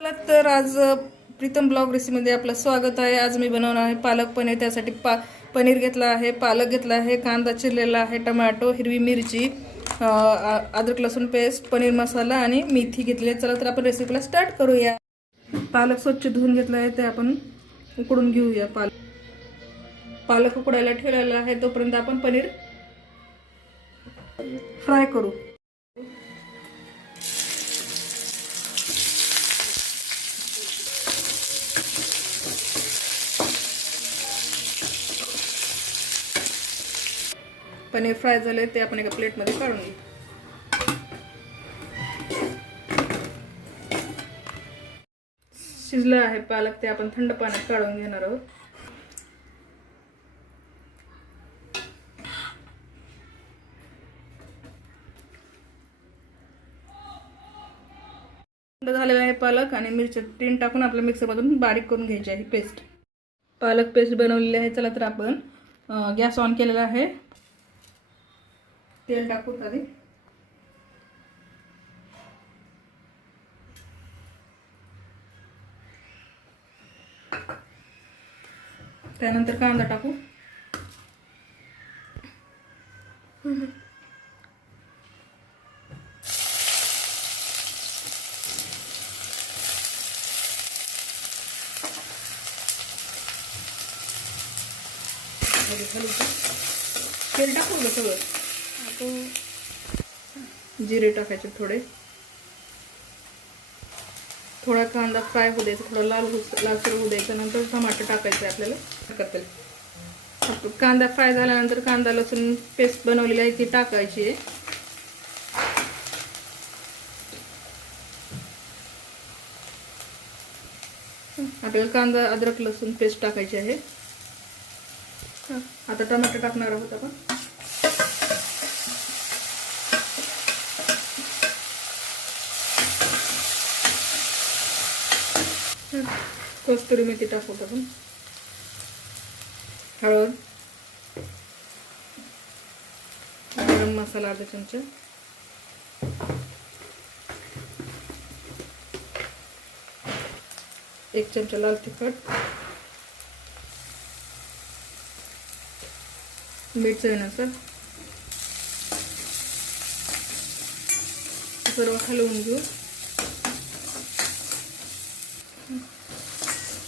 तर आज प्रीतम ब्लॉग रेसिपीमध्ये आपलं स्वागत आहे। आज मी बनवणार आहे पालक पनीर। त्यासाठी पनीर घेतला आहे, पालक घेतला आहे, कांदा चिरलेला आहे, टोमॅटो, हिरवी मिरची, अद्रक लसूण पेस्ट, पनीर मसाला आणि मेथी घेतली आहे। चला तर आपण रेसिपीला स्टार्ट करूया। पालक स्वच्छ धुवून घेतला आहे, ते आपण उकडून घेऊया। पालक उकडायला ठेवलेला आहे, तोपर्यंत आपण पनीर फ्राय करू। पनीर फ्राय झाले, ते आपण एका प्लेटमध्ये काढून घेऊ। शिजला आहे पालक, ते आपण थंड पाण्यात काढून घेणार आहोत। थंड झालेला आहे पालक आणि मिरची तीन टाकून आपल्या मिक्सरमधून बारीक करून घ्यायची आहे पेस्ट। पालक पेस्ट बनवलेली आहे। चला तर आपण गॅस ऑन केलेला आहे। तेल टाकू आधी। त्यानंतर कांदा टाकू। तेल टाकू का सगळं? जिरे टाकायचे थोडे। थोडा कांदा फ्राय होऊ द्यायचा, थोडा लालसर होऊ द्यायचा, नंतर टमाटर टाकायचे आपल्याला। कांदा फ्राय झाल्यानंतर कांदा लसूण पेस्ट बनवलेली आहे ती टाकायची आहे। आपल्याला कांदा अद्रक लसूण पेस्ट टाकायची आहे। आता टमाटर टाकणार आहोत आपण। कस्तुरी मेथी टाकू आपण। हळद, गरम मसाला अर्धा चमचा, एक चमचा लाल तिखट, मीठ चवीनुसार। सर्व हलवून घेऊ।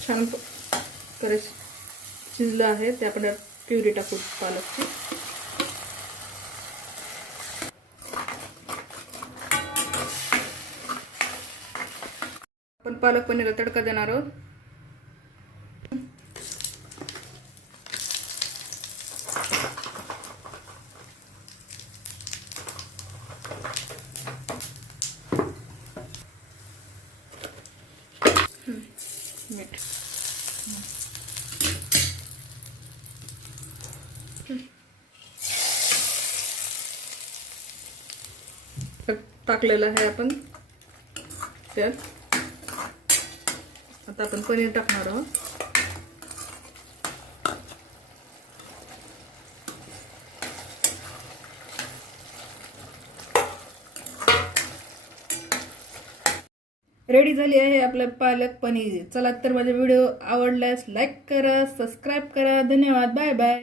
छान करायचं शिजलं आहे, ते आपण प्युरी टाकू पालकची। आपण पालक पनीरला तडका देणार आहोत। मीठ, टाकलेलं आहे आपण त्यात। आता आपण पनीर टाकणार आहोत। रेडी झाली आहे आपलं पालक पनीर। चला तर माझा व्हिडिओ आवडल्यास लाईक करा, सबस्क्राईब करा। धन्यवाद, बाय बाय।